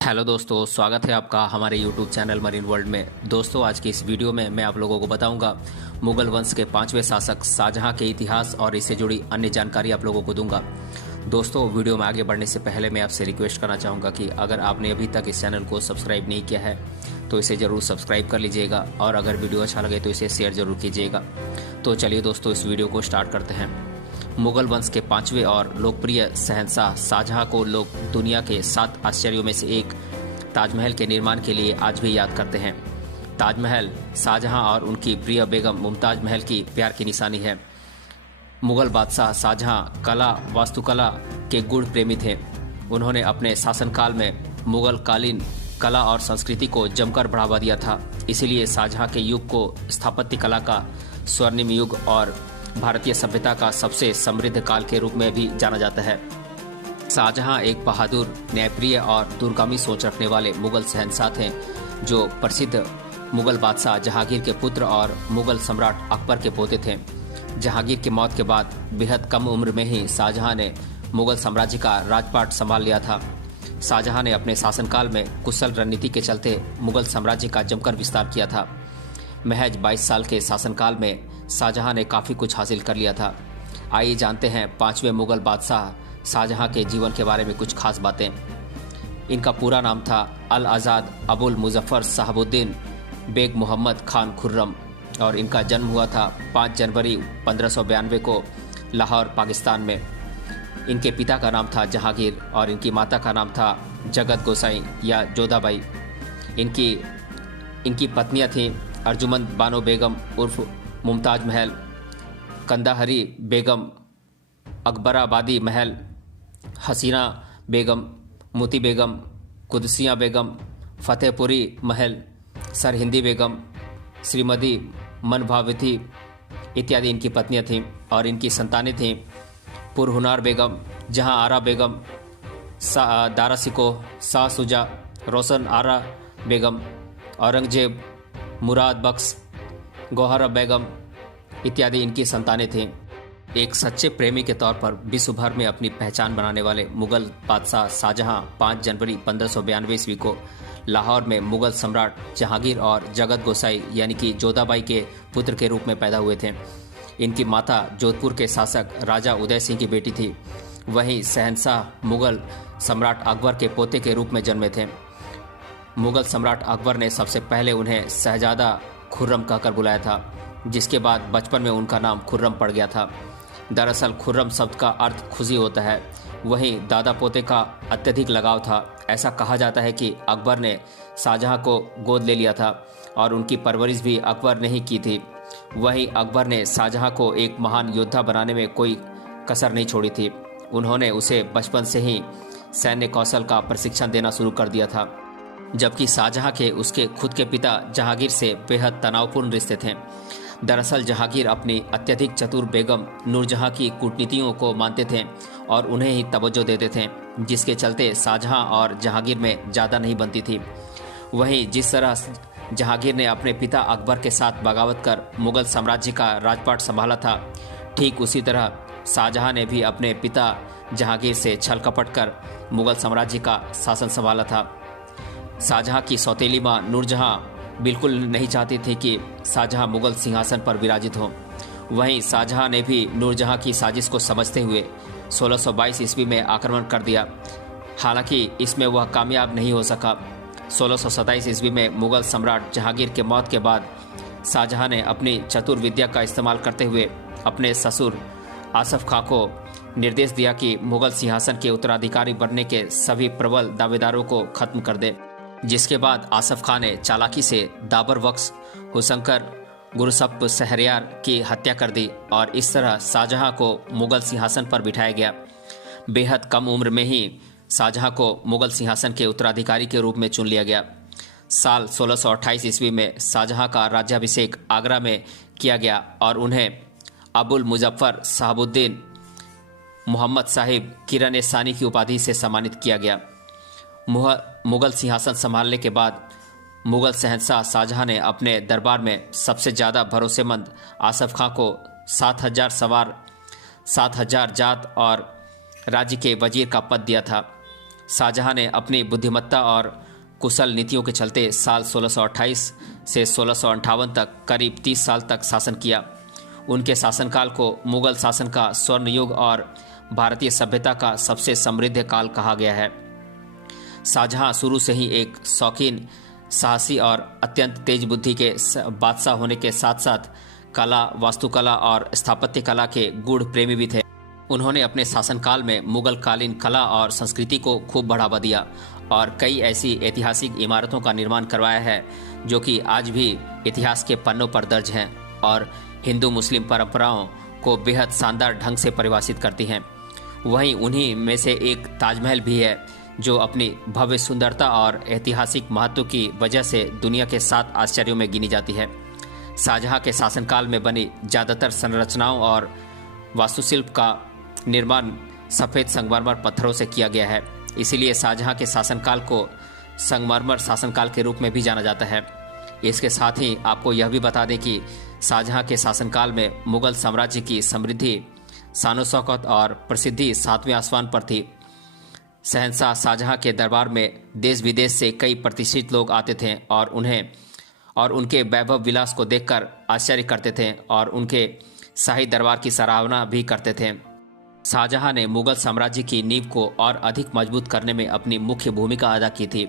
Hello दोस्तों, स्वागत है आपका हमारे YouTube चैनल मरीन वर्ल्ड में। दोस्तों, आज की इस वीडियो में मैं आप लोगों को बताऊंगा मुगल वंश के 5वें शासक शाहजहां के इतिहास और इससे जुड़ी अन्य जानकारी आप लोगों को दूंगा। दोस्तों, वीडियो में आगे बढ़ने से पहले मैं आपसे रिक्वेस्ट करना चाहूँगा कि अगर आपने अभी तक इस चैनल को सब्सक्राइब नहीं किया है तो इसे ज़रूर सब्सक्राइब कर लीजिएगा और अगर वीडियो अच्छा लगे तो इसे शेयर ज़रूर कीजिएगा। तो चलिए दोस्तों, इस वीडियो को स्टार्ट करते हैं। मुगल वंश के 5वें और लोकप्रिय शहंशाह शाहजहां को लोग दुनिया के 7 आश्चर्यों में से एक ताजमहल के निर्माण के लिए आज भी याद करते हैं। ताजमहल शाहजहां और उनकी प्रिय बेगम मुमताज महल की प्यार की निशानी है। मुगल बादशाह शाहजहां कला वास्तुकला के गुण प्रेमी थे। उन्होंने अपने शासनकाल में मुगल कालीन कला और संस्कृति को जमकर बढ़ावा दिया था। इसीलिए शाहजहां के युग को स्थापत्य कला का स्वर्णिम युग और भारतीय सभ्यता का सबसे समृद्ध काल के रूप में भी जाना जाता है। शाहजहां एक बहादुर, न्यायप्रिय और दूरगामी सोच रखने वाले मुगल शहंशाह थे, जो प्रसिद्ध मुगल बादशाह जहांगीर के पुत्र और मुगल सम्राट अकबर के पोते थे। जहांगीर की मौत के बाद बेहद कम उम्र में ही शाहजहां ने मुगल साम्राज्य का राजपाट संभाल लिया था। शाहजहां ने अपने शासनकाल में कुशल रणनीति के चलते मुगल साम्राज्य का जमकर विस्तार किया था। महज 22 साल के शासनकाल में शाहजहां ने काफ़ी कुछ हासिल कर लिया था। आइए जानते हैं 5वें मुगल बादशाह शाहजहां के जीवन के बारे में कुछ खास बातें। इनका पूरा नाम था अल आज़ाद अबुल मुजफ्फर साहबुद्दीन बेग मोहम्मद खान खुर्रम और इनका जन्म हुआ था 5 जनवरी 1592 को लाहौर, पाकिस्तान में। इनके पिता का नाम था जहांगीर और इनकी माता का नाम था जगत गोसाई या जोधाबाई। इनकी पत्नियां थीं अर्जुमंद बानो बेगम उर्फ मुमताज महल, कंदाहरी बेगम, अकबराबादी महल, हसीना बेगम, मोती बेगम, कुदसिया बेगम, फतेहपुरी महल, सरहिंदी बेगम, श्रीमती मनभावती इत्यादि इनकी पत्नियां थीं और इनकी संतानें थीं पुरहुनार बेगम, जहां आरा बेगम, दारासिको, शाह सुजा, रोशन आरा बेगम, औरंगजेब, मुराद बख्श, गौहरा बेगम इत्यादि इनकी संतानें थीं। एक सच्चे प्रेमी के तौर पर विश्व भर में अपनी पहचान बनाने वाले मुगल बादशाह शाहजहां 5 जनवरी 1592 ईस्वी को लाहौर में मुगल सम्राट जहांगीर और जगत गोसाई यानी कि जोधाबाई के पुत्र के रूप में पैदा हुए थे। इनकी माता जोधपुर के शासक राजा उदय सिंह की बेटी थी। वहीं शहंशाह मुगल सम्राट अकबर के पोते के रूप में जन्मे थे। मुगल सम्राट अकबर ने सबसे पहले उन्हें शहजादा खुर्रम कहकर बुलाया था, जिसके बाद बचपन में उनका नाम खुर्रम पड़ गया था। दरअसल खुर्रम शब्द का अर्थ खुशी होता है। वहीं दादा पोते का अत्यधिक लगाव था। ऐसा कहा जाता है कि अकबर ने शाहजहां को गोद ले लिया था और उनकी परवरिश भी अकबर ने ही की थी। वहीं अकबर ने शाहजहां को एक महान योद्धा बनाने में कोई कसर नहीं छोड़ी थी। उन्होंने उसे बचपन से ही सैन्य कौशल का प्रशिक्षण देना शुरू कर दिया था। जबकि शाहजहां के उसके खुद के पिता जहांगीर से बेहद तनावपूर्ण रिश्ते थे। दरअसल जहांगीर अपनी अत्यधिक चतुर बेगम नूरजहां की कूटनीतियों को मानते थे और उन्हें ही तवज्जो देते थे, जिसके चलते शाहजहां और जहांगीर में ज़्यादा नहीं बनती थी। वहीं जिस तरह जहांगीर ने अपने पिता अकबर के साथ बगावत कर मुगल साम्राज्य का राजपाट संभाला था, ठीक उसी तरह शाहजहां ने भी अपने पिता जहांगीर से छल कपट कर मुगल साम्राज्य का शासन संभाला था। शाहजहां की सौतेली मां नूरजहां बिल्कुल नहीं चाहती थी कि शाहजहां मुगल सिंहासन पर विराजित हो। वहीं शाहजहां ने भी नूरजहां की साजिश को समझते हुए 1622 ईस्वी में आक्रमण कर दिया। हालांकि इसमें वह कामयाब नहीं हो सका। 1627 ईस्वी में मुगल सम्राट जहांगीर के मौत के बाद शाहजहां ने अपनी चतुर विद्या का इस्तेमाल करते हुए अपने ससुर आसफ खां को निर्देश दिया कि मुगल सिंहासन के उत्तराधिकारी बनने के सभी प्रबल दावेदारों को खत्म कर दे। जिसके बाद आसफ खां ने चालाकी से दाबर बख्श हुसंकर गुरसप शहरयार की हत्या कर दी और इस तरह शाहजहां को मुगल सिंहासन पर बिठाया गया। बेहद कम उम्र में ही शाहजहां को मुगल सिंहासन के उत्तराधिकारी के रूप में चुन लिया गया। साल 1628 ईस्वी में शाहजहां का राज्याभिषेक आगरा में किया गया और उन्हें अबुल मुजफ्फर साहबुद्दीन मोहम्मद साहिब किरण सानी की उपाधि से सम्मानित किया गया। मुगल सिंहासन संभालने के बाद मुगल शहंशाह शाहजहां ने अपने दरबार में सबसे ज़्यादा भरोसेमंद आसफ खां को 7000 सवार, 7000 जात और राज्य के वजीर का पद दिया था। शाहजहां ने अपनी बुद्धिमत्ता और कुशल नीतियों के चलते साल 1628 से 1658 तक करीब 30 साल तक शासन किया। उनके शासनकाल को मुगल शासन का स्वर्ण युग और भारतीय सभ्यता का सबसे समृद्ध काल कहा गया है। शाहजहां शुरू से ही एक शौकीन, साहसी और अत्यंत तेज बुद्धि के बादशाह होने के साथ साथ कला, वास्तुकला और स्थापत्य कला के गूढ़ प्रेमी भी थे। उन्होंने अपने शासनकाल में मुगल कालीन कला और संस्कृति को खूब बढ़ावा दिया और कई ऐसी ऐतिहासिक इमारतों का निर्माण करवाया है जो कि आज भी इतिहास के पन्नों पर दर्ज हैं और हिंदू मुस्लिम परंपराओं को बेहद शानदार ढंग से परिभाषित करती हैं। वहीं उन्हीं में से एक ताजमहल भी है जो अपनी भव्य सुंदरता और ऐतिहासिक महत्व की वजह से दुनिया के 7 आश्चर्यों में गिनी जाती है। शाहजहां के शासनकाल में बनी ज़्यादातर संरचनाओं और वास्तुशिल्प का निर्माण सफ़ेद संगमरमर पत्थरों से किया गया है। इसीलिए शाहजहां के शासनकाल को संगमरमर शासनकाल के रूप में भी जाना जाता है। इसके साथ ही आपको यह भी बता दें कि शाहजहां के शासनकाल में मुगल साम्राज्य की समृद्धि, शान शौकत और प्रसिद्धि 7वें आसमान पर थी। शहंशाह शाहजहां के दरबार में देश विदेश से कई प्रतिष्ठित लोग आते थे और उनके वैभव विलास को देखकर आश्चर्य करते थे और उनके शाही दरबार की सराहना भी करते थे। शाहजहां ने मुगल साम्राज्य की नींव को और अधिक मजबूत करने में अपनी मुख्य भूमिका अदा की थी।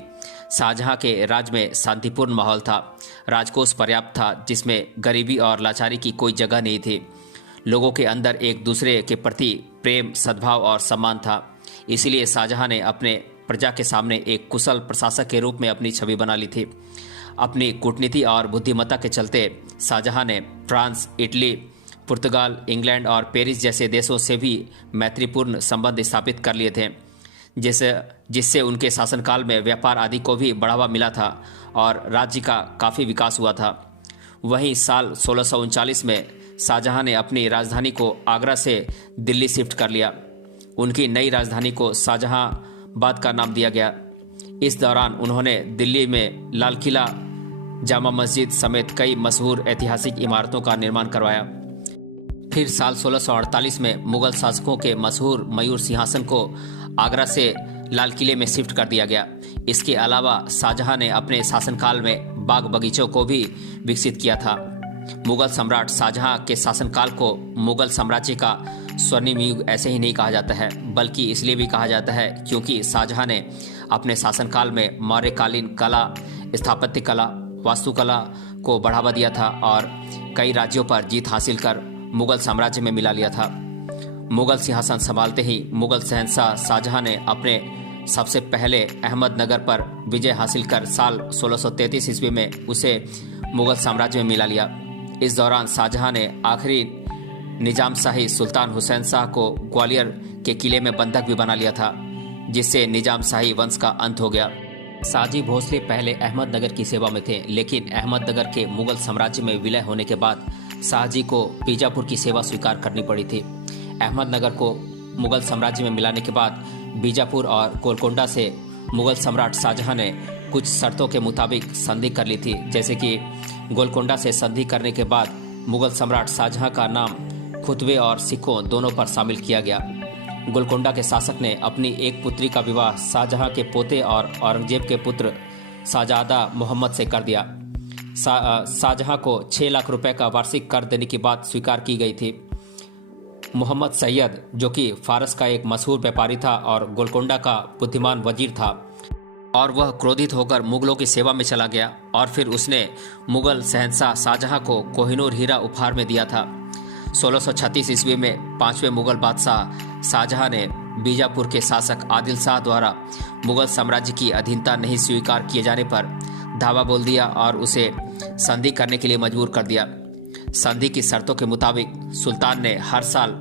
शाहजहां के राज में शांतिपूर्ण माहौल था, राजकोष पर्याप्त था जिसमें गरीबी और लाचारी की कोई जगह नहीं थी। लोगों के अंदर एक दूसरे के प्रति प्रेम, सद्भाव और सम्मान था। इसीलिए शाहजहां ने अपने प्रजा के सामने एक कुशल प्रशासक के रूप में अपनी छवि बना ली थी। अपनी कूटनीति और बुद्धिमत्ता के चलते शाहजहां ने फ्रांस, इटली, पुर्तगाल, इंग्लैंड और पेरिस जैसे देशों से भी मैत्रीपूर्ण संबंध स्थापित कर लिए थे, जिससे उनके शासनकाल में व्यापार आदि को भी बढ़ावा मिला था और राज्य का काफ़ी विकास हुआ था। वहीं साल 1639 में शाहजहां ने अपनी राजधानी को आगरा से दिल्ली शिफ्ट कर लिया। उनकी नई राजधानी को शाहजहांबाद का नाम दिया गया। इस दौरान उन्होंने दिल्ली में लाल किला, जामा मस्जिद समेत कई मशहूर ऐतिहासिक इमारतों का निर्माण करवाया। फिर साल 1648 में मुगल शासकों के मशहूर मयूर सिंहासन को आगरा से लाल किले में शिफ्ट कर दिया गया। इसके अलावा शाहजहां ने अपने शासनकाल में बाग बगीचों को भी विकसित किया था। मुगल सम्राट शाहजहां के शासनकाल को मुगल साम्राज्य का स्वर्णिम युग ऐसे ही नहीं कहा जाता है, बल्कि इसलिए भी कहा जाता है क्योंकि शाहजहां ने अपने शासनकाल में मौर्यकालीन कला, स्थापत्य कला, वास्तुकला को बढ़ावा दिया था और कई राज्यों पर जीत हासिल कर मुगल साम्राज्य में मिला लिया था। मुगल सिंहासन संभालते ही मुगल शहंशाह शाहजहां ने अपने सबसे पहले अहमदनगर पर विजय हासिल कर साल 1633 ईस्वी में उसे मुगल साम्राज्य में मिला लिया। इस दौरान शाहजहां ने आखिरी निजाम शाही सुल्तान हुसैन शाह को ग्वालियर के किले में बंधक भी बना लिया था, जिससे निजाम शाही वंश का अंत हो गया। शाहजी भोसले पहले अहमदनगर की सेवा में थे, लेकिन अहमदनगर के मुगल साम्राज्य में विलय होने के बाद शाहजी को बीजापुर की सेवा स्वीकार करनी पड़ी थी। अहमदनगर को मुगल साम्राज्य में मिलाने के बाद बीजापुर और गोलकोंडा से मुगल सम्राट शाहजहां ने कुछ शर्तों के मुताबिक संधि कर ली थी। जैसे कि गोलकोंडा से संधि करने के बाद मुगल सम्राट शाहजहां का नाम खुतवे और सिखों दोनों पर शामिल किया गया। गोलकोंडा के शासक ने अपनी एक पुत्री का विवाह शाहजहां के पोते और औरंगजेब के पुत्र शाहजादा मोहम्मद से कर दिया। शाहजहां को 6 लाख रुपए का वार्षिक कर देने की बात स्वीकार की गई थी। मोहम्मद सैयद, जो कि फारस का एक मशहूर व्यापारी था और गोलकोंडा का बुद्धिमान वजीर था, और वह क्रोधित होकर मुगलों की सेवा में चला गया और फिर उसने मुगल शहंशाह शाहजहां को कोहिनूर हीरा उपहार में दिया था। 1636 ईस्वी में 5वें मुगल बादशाह शाहजहां ने बीजापुर के शासक आदिल शाह द्वारा मुगल साम्राज्य की अधीनता नहीं स्वीकार किए जाने पर धावा बोल दिया और उसे संधि करने के लिए मजबूर कर दिया। संधि की शर्तों के मुताबिक सुल्तान ने हर साल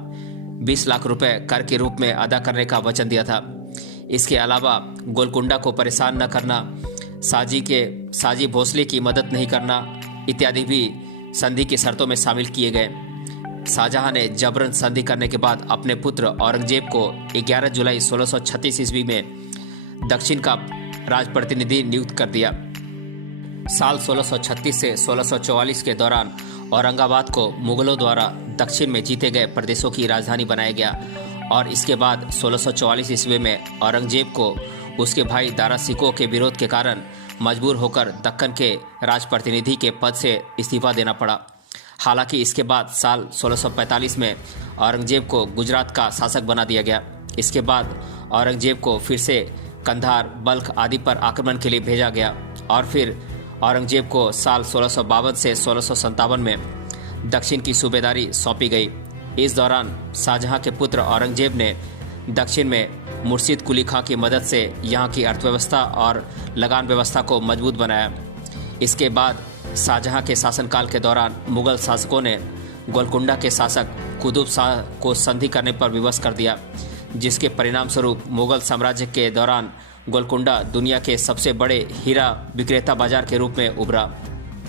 20 लाख रुपए कर के रूप में अदा करने का वचन दिया था। इसके अलावा गोलकुंडा को परेशान न करना, शाहजी भोसले की मदद नहीं करना इत्यादि भी संधि की शर्तों में शामिल किए गए। शाहजहां ने जबरन संधि करने के बाद अपने पुत्र औरंगजेब को 11 जुलाई 1636 ईस्वी में दक्षिण का राजप्रतिनिधि नियुक्त कर दिया। साल 1636 से 1644 के दौरान औरंगाबाद को मुगलों द्वारा दक्षिण में जीते गए प्रदेशों की राजधानी बनाया गया और इसके बाद 1644 ईस्वी में औरंगजेब को उसके भाई दारा सिकोह के विरोध के कारण मजबूर होकर दक्कन के राजप्रतिनिधि के पद से इस्तीफा देना पड़ा। हालांकि इसके बाद साल 1645 में औरंगजेब को गुजरात का शासक बना दिया गया। इसके बाद औरंगजेब को फिर से कंधार, बल्ख आदि पर आक्रमण के लिए भेजा गया और फिर औरंगजेब को साल 1652 से 1657 में दक्षिण की सूबेदारी सौंपी गई। इस दौरान शाहजहां के पुत्र औरंगजेब ने दक्षिण में मुर्शिद कुली खां की मदद से यहाँ की अर्थव्यवस्था और लगान व्यवस्था को मजबूत बनाया। इसके बाद शाहजहां के शासनकाल के दौरान मुगल शासकों ने गोलकुंडा के शासक कुतुब शाह को संधि करने पर विवश कर दिया, जिसके परिणाम स्वरूप मुगल साम्राज्य के दौरान गोलकुंडा दुनिया के सबसे बड़े हीरा विक्रेता बाजार के रूप में उभरा।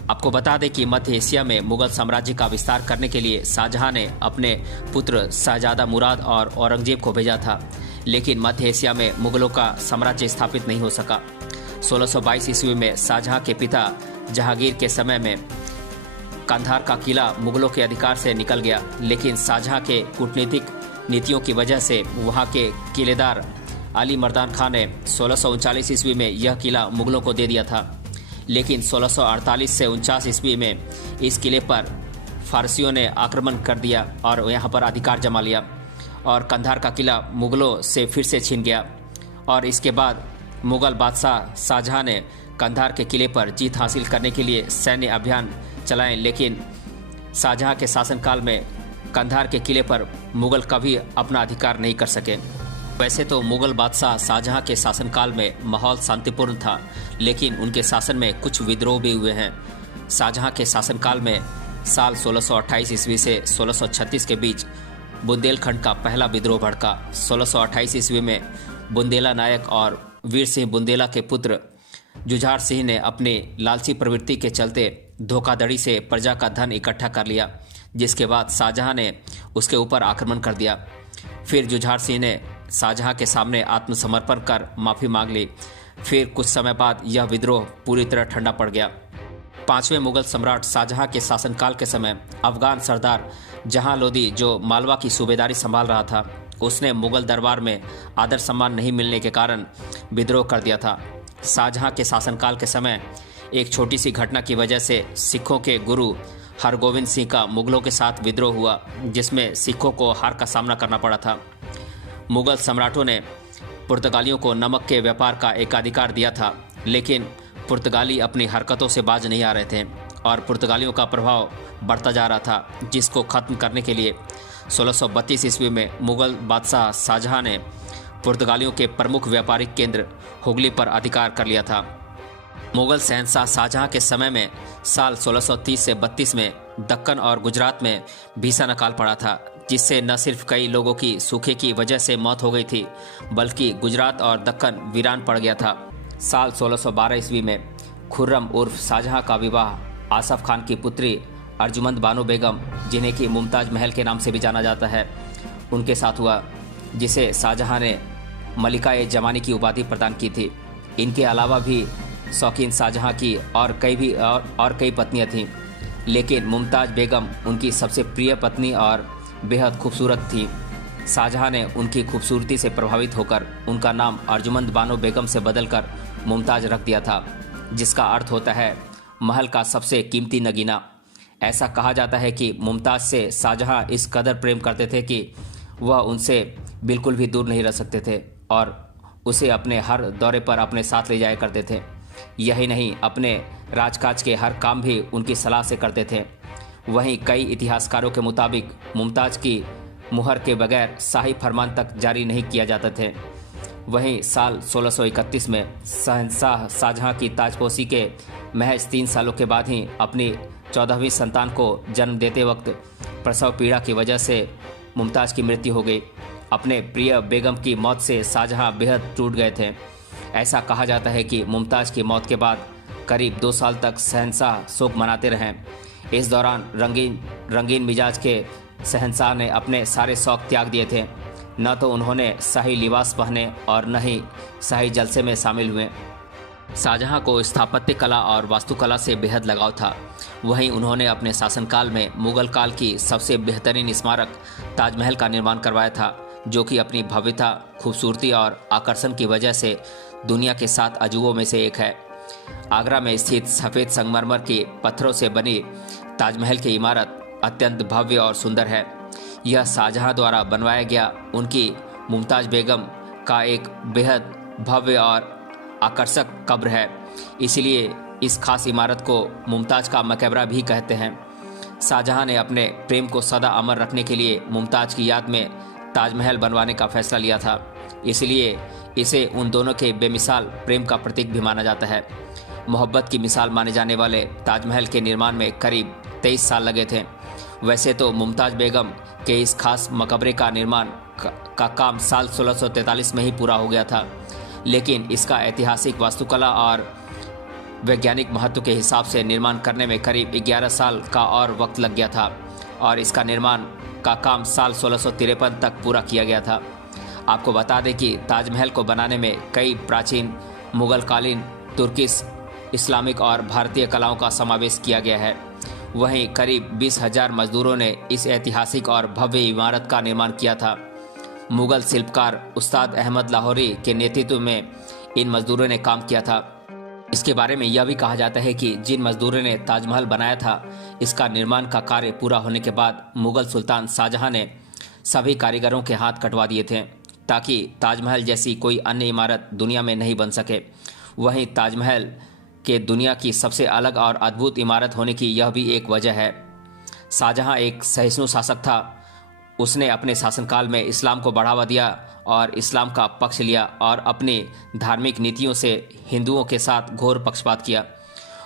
आपको बता दें कि मध्य एशिया में मुगल साम्राज्य का विस्तार करने के लिए शाहजहां ने अपने पुत्र शाहजादा मुराद और औरंगजेब को भेजा था, लेकिन मध्य एशिया में मुगलों का साम्राज्य स्थापित नहीं हो सका। 1622 ईस्वी में शाहजहां के पिता जहांगीर के समय में कंधार का किला मुगलों के अधिकार से निकल गया, लेकिन शाहजहां के कूटनीतिक नीतियों की वजह से वहां के किलेदार अली मर्दान खान ने 1639 ईस्वी में यह किला मुगलों को दे दिया था। लेकिन 1648 से 49 ईस्वी में इस किले पर फारसियों ने आक्रमण कर दिया और यहाँ पर अधिकार जमा लिया और कंधार का किला मुगलों से फिर से छीन गया। और इसके बाद मुगल बादशाह शाहजहां ने कंधार के किले पर जीत हासिल करने के लिए सैन्य अभियान चलाए, लेकिन शाहजहां के शासनकाल में कंधार के किले पर मुगल कभी अपना अधिकार नहीं कर सके। वैसे तो मुगल बादशाह शाहजहां के शासनकाल में माहौल शांतिपूर्ण था, लेकिन उनके शासन में कुछ विद्रोह भी हुए हैं। शाहजहां के शासनकाल में साल 1628 ईस्वी से 1636 के बीच बुंदेलखंड का पहला विद्रोह भड़का। 1628 ईस्वी में बुंदेला नायक और वीर सिंह बुंदेला के पुत्र जुझार सिंह ने अपनी लालची प्रवृत्ति के चलते धोखाधड़ी से प्रजा का धन इकट्ठा कर लिया, जिसके बाद शाहजहां ने उसके ऊपर आक्रमण कर दिया। फिर जुझार सिंह ने शाहजहां के सामने आत्मसमर्पण कर माफ़ी मांग ली। फिर कुछ समय बाद यह विद्रोह पूरी तरह ठंडा पड़ गया। पांचवें मुगल सम्राट शाहजहां के शासनकाल के समय अफगान सरदार जहां लोदी, जो मालवा की सूबेदारी संभाल रहा था, उसने मुगल दरबार में आदर सम्मान नहीं मिलने के कारण विद्रोह कर दिया था। शाहजहां के शासनकाल के समय एक छोटी सी घटना की वजह से सिखों के गुरु हरगोविंद सिंह का मुगलों के साथ विद्रोह हुआ, जिसमें सिखों को हार का सामना करना पड़ा था। मुगल सम्राटों ने पुर्तगालियों को नमक के व्यापार का एकाधिकार दिया था, लेकिन पुर्तगाली अपनी हरकतों से बाज नहीं आ रहे थे और पुर्तगालियों का प्रभाव बढ़ता जा रहा था, जिसको खत्म करने के लिए 1632 ईस्वी में मुगल बादशाह शाहजहां ने पुर्तगालियों के प्रमुख व्यापारिक केंद्र हुगली पर अधिकार कर लिया था। मुगल शहंशाह शाहजहां के समय में साल 1630 से 32 में दक्कन और गुजरात में भीषण अकाल पड़ा था, जिससे न सिर्फ कई लोगों की सूखे की वजह से मौत हो गई थी, बल्कि गुजरात और दक्कन वीरान पड़ गया था। साल 1612 ईस्वी में खुर्रम उर्फ शाहजहां का विवाह आसफ खान की पुत्री अर्जुमंद बानो बेगम, जिन्हें कि मुमताज महल के नाम से भी जाना जाता है, उनके साथ हुआ, जिसे शाहजहां ने मलिका-ए जमानी की उपाधि प्रदान की थी। इनके अलावा भी शौकीन शाहजहां की और कई पत्नियां थीं, लेकिन मुमताज बेगम उनकी सबसे प्रिय पत्नी और बेहद खूबसूरत थी। शाहजहां ने उनकी खूबसूरती से प्रभावित होकर उनका नाम अर्जुमंद बानो बेगम से बदलकर मुमताज रख दिया था, जिसका अर्थ होता है महल का सबसे कीमती नगीना। ऐसा कहा जाता है कि मुमताज से शाहजहां इस कदर प्रेम करते थे कि वह उनसे बिल्कुल भी दूर नहीं रह सकते थे और उसे अपने हर दौरे पर अपने साथ ले जाया करते थे। यही नहीं, अपने राजकाज के हर काम भी उनकी सलाह से करते थे। वहीं कई इतिहासकारों के मुताबिक मुमताज की मुहर के बगैर शाही फरमान तक जारी नहीं किया जाते थे। वहीं साल 1631 में शहंशाह शाहजहां की ताजपोशी के महज 3 सालों के बाद ही अपनी 14वीं संतान को जन्म देते वक्त प्रसव पीड़ा की वजह से मुमताज की मृत्यु हो गई। अपने प्रिय बेगम की मौत से शाहजहां बेहद टूट गए थे। ऐसा कहा जाता है कि मुमताज की मौत के बाद करीब 2 साल तक शहंशाह शोक मनाते रहे। इस दौरान रंगीन मिजाज के शहंशाह ने अपने सारे शौक त्याग दिए थे। न तो उन्होंने शाही लिबास पहने और न ही शाही जलसे में शामिल हुए। शाहजहां को स्थापत्य कला और वास्तुकला से बेहद लगाव था। वहीं उन्होंने अपने शासनकाल में मुगल काल की सबसे बेहतरीन स्मारक ताजमहल का निर्माण करवाया था, जो कि अपनी भव्यता, खूबसूरती और आकर्षण की वजह से दुनिया के 7 अजूबों में से एक है। आगरा में स्थित सफ़ेद संगमरमर के पत्थरों से बनी ताजमहल की इमारत अत्यंत भव्य और सुंदर है। यह शाहजहां द्वारा बनवाया गया उनकी मुमताज़ बेगम का एक बेहद भव्य और आकर्षक कब्र है, इसलिए इस खास इमारत को मुमताज़ का मकबरा भी कहते हैं। शाहजहां ने अपने प्रेम को सदा अमर रखने के लिए मुमताज़ की याद में ताजमहल बनवाने का फैसला लिया था, इसलिए इसे उन दोनों के बेमिसाल प्रेम का प्रतीक भी माना जाता है। मोहब्बत की मिसाल माने जाने वाले ताजमहल के निर्माण में करीब 23 साल लगे थे। वैसे तो मुमताज़ बेगम के इस खास मकबरे का निर्माण का काम साल 1643 में ही पूरा हो गया था, लेकिन इसका ऐतिहासिक, वास्तुकला और वैज्ञानिक महत्व के हिसाब से निर्माण करने में करीब 11 साल का और वक्त लग गया था और इसका निर्माण का काम साल 1653 तक पूरा किया गया था। आपको बता दें कि ताजमहल को बनाने में कई प्राचीन मुगलकालीन, तुर्किश, इस्लामिक और भारतीय कलाओं का समावेश किया गया है। वहीं करीब 20,000 मजदूरों ने इस ऐतिहासिक और भव्य इमारत का निर्माण किया था। मुगल शिल्पकार उस्ताद अहमद लाहौरी के नेतृत्व में इन मजदूरों ने काम किया था। इसके बारे में यह भी कहा जाता है कि जिन मजदूरों ने ताजमहल बनाया था, इसका निर्माण का कार्य पूरा होने के बाद मुगल सुल्तान शाहजहां ने सभी कारीगरों के हाथ कटवा दिए थे, ताकि ताजमहल जैसी कोई अन्य इमारत दुनिया में नहीं बन सके। वहीं ताजमहल के दुनिया की सबसे अलग और अद्भुत इमारत होने की यह भी एक वजह है। शाहजहां एक सहिष्णु शासक था। उसने अपने शासनकाल में इस्लाम को बढ़ावा दिया और इस्लाम का पक्ष लिया और अपनी धार्मिक नीतियों से हिंदुओं के साथ घोर पक्षपात किया।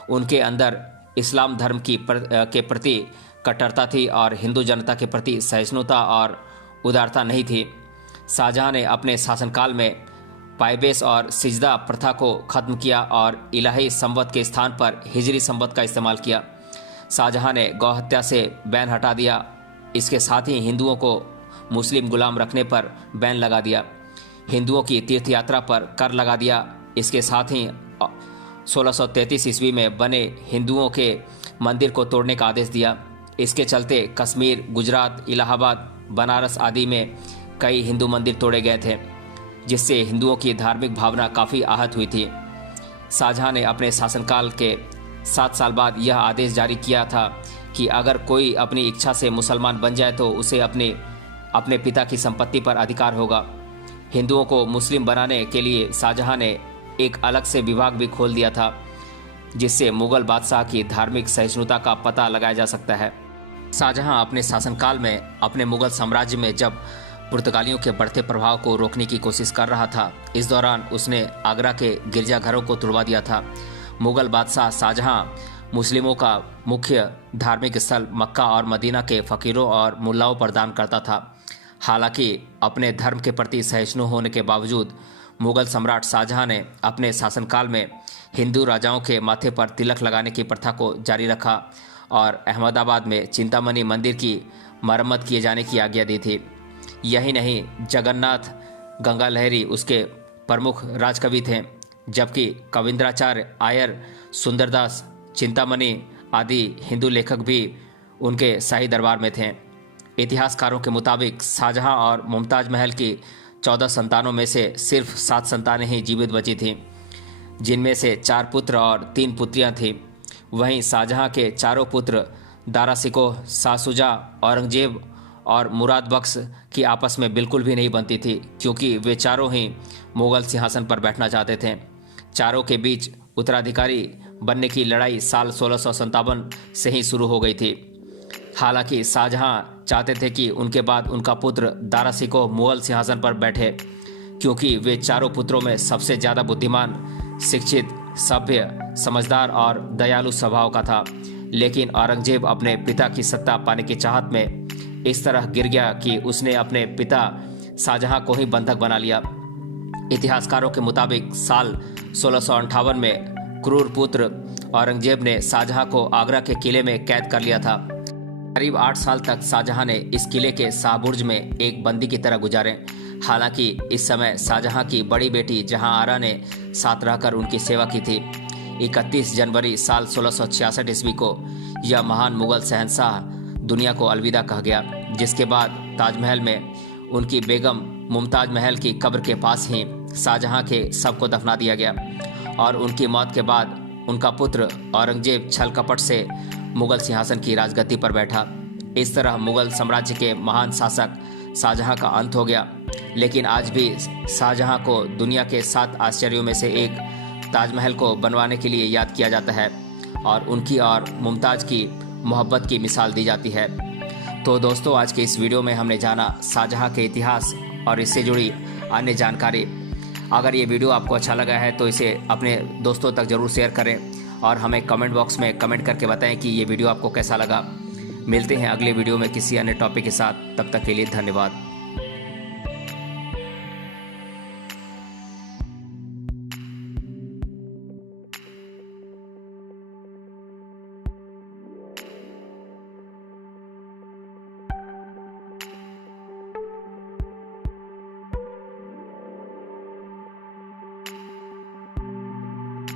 उनके अंदर इस्लाम धर्म के प्रति कट्टरता थी और हिंदू जनता के प्रति सहिष्णुता और उदारता नहीं थी। शाहजहां ने अपने शासनकाल में पायबेस और सिजदा प्रथा को ख़त्म किया और इलाही संवत के स्थान पर हिजरी संवत का इस्तेमाल किया। शाहजहां ने गौहत्या से बैन हटा दिया। इसके साथ ही हिंदुओं को मुस्लिम गुलाम रखने पर बैन लगा दिया। हिंदुओं की तीर्थ यात्रा पर कर लगा दिया। इसके साथ ही 1633 ईस्वी में बने हिंदुओं के मंदिर को तोड़ने का आदेश दिया। इसके चलते कश्मीर, गुजरात, इलाहाबाद, बनारस आदि में कई हिंदू मंदिर तोड़े गए थे, जिससे हिंदुओं की धार्मिक भावना काफ़ी आहत हुई थी। शाहजहां ने अपने शासनकाल के 7 साल बाद यह आदेश जारी किया था कि अगर कोई अपनी इच्छा से मुसलमान बन जाए तो उसे अपने पिता की संपत्ति पर अधिकार होगा। हिंदुओं को मुस्लिम बनाने के लिए शाहजहां ने एक अलग से विभाग भी खोल दिया था, जिससे मुगल बादशाह की धार्मिक सहिष्णुता का पता लगाया जा सकता है। शाहजहां अपने शासनकाल में अपने मुगल साम्राज्य में जब पुर्तगालियों के बढ़ते प्रभाव को रोकने की कोशिश कर रहा था, इस दौरान उसने आगरा के गिरजाघरों को तुड़वा दिया था। मुगल बादशाह शाहजहां मुस्लिमों का मुख्य धार्मिक स्थल मक्का और मदीना के फ़कीरों और मुल्लाओं पर दान करता था। हालांकि अपने धर्म के प्रति सहिष्णु होने के बावजूद मुगल सम्राट शाहजहां ने अपने शासनकाल में हिंदू राजाओं के माथे पर तिलक लगाने की प्रथा को जारी रखा और अहमदाबाद में चिंतामणि मंदिर की मरम्मत किए जाने की आज्ञा दी थी। यही नहीं, जगन्नाथ गंगा लहरी उसके प्रमुख राजकवि थे, जबकि कविंद्राचार्य, आयर, सुंदरदास, चिंतामणि आदि हिंदू लेखक भी उनके शाही दरबार में थे। इतिहासकारों के मुताबिक शाहजहां और मुमताज महल की 14 संतानों में से सिर्फ 7 संतानें ही जीवित बची थीं, जिनमें से 4 पुत्र और 3 पुत्रियां थीं। वहीं शाहजहां के चारों पुत्र दारासिकोह, शाहसुजा, औरंगजेब और मुराद बख्श की आपस में बिल्कुल भी नहीं बनती थी, क्योंकि वे चारों ही मुगल सिंहासन पर बैठना चाहते थे। चारों के बीच उत्तराधिकारी बनने की लड़ाई साल 1657 से ही शुरू हो गई थी। हालांकि शाहजहां चाहते थे कि उनके बाद उनका पुत्र दारासिकोह मुगल सिंहासन पर बैठे, क्योंकि वे चारों पुत्रों में सबसे ज़्यादा बुद्धिमान, शिक्षित, सभ्य, समझदार और दयालु स्वभाव का था। लेकिन औरंगजेब अपने पिता की सत्ता पाने की चाहत में इस तरह गिर गया कि उसने अपने पिता शाहजहां को ही बंधक बना लिया। इतिहासकारों के मुताबिक साल 1658 में क्रूर पुत्र औरंगजेब ने शाहजहां को आगरा के किले में कैद कर लिया था। करीब 8 साल तक शाहजहां ने इस किले के शाहबुर्ज में एक बंदी की तरह गुजारे। हालांकि इस समय शाहजहां की बड़ी बेटी जहांआरा ने साथ रहकर उनकी सेवा की थी। 31 जनवरी साल 1666 ईस्वी को यह महान मुगल शहंशाह दुनिया को अलविदा कह गया, जिसके बाद ताजमहल में उनकी बेगम मुमताज महल की कब्र के पास ही शाहजहां के शव को दफना दिया गया और उनकी मौत के बाद उनका पुत्र औरंगजेब छल कपट से मुगल सिंहासन की राजगद्दी पर बैठा। इस तरह मुगल साम्राज्य के महान शासक शाहजहां का अंत हो गया। लेकिन आज भी शाहजहां को दुनिया के 7 आश्चर्यों में से एक ताजमहल को बनवाने के लिए याद किया जाता है और उनकी और मुमताज की मोहब्बत की मिसाल दी जाती है। तो दोस्तों, आज के इस वीडियो में हमने जाना शाहजहां के इतिहास और इससे जुड़ी अन्य जानकारी। अगर ये वीडियो आपको अच्छा लगा है तो इसे अपने दोस्तों तक ज़रूर शेयर करें और हमें कमेंट बॉक्स में कमेंट करके बताएं कि ये वीडियो आपको कैसा लगा। मिलते हैं अगले वीडियो में किसी अन्य टॉपिक के साथ। तब तक के लिए धन्यवाद।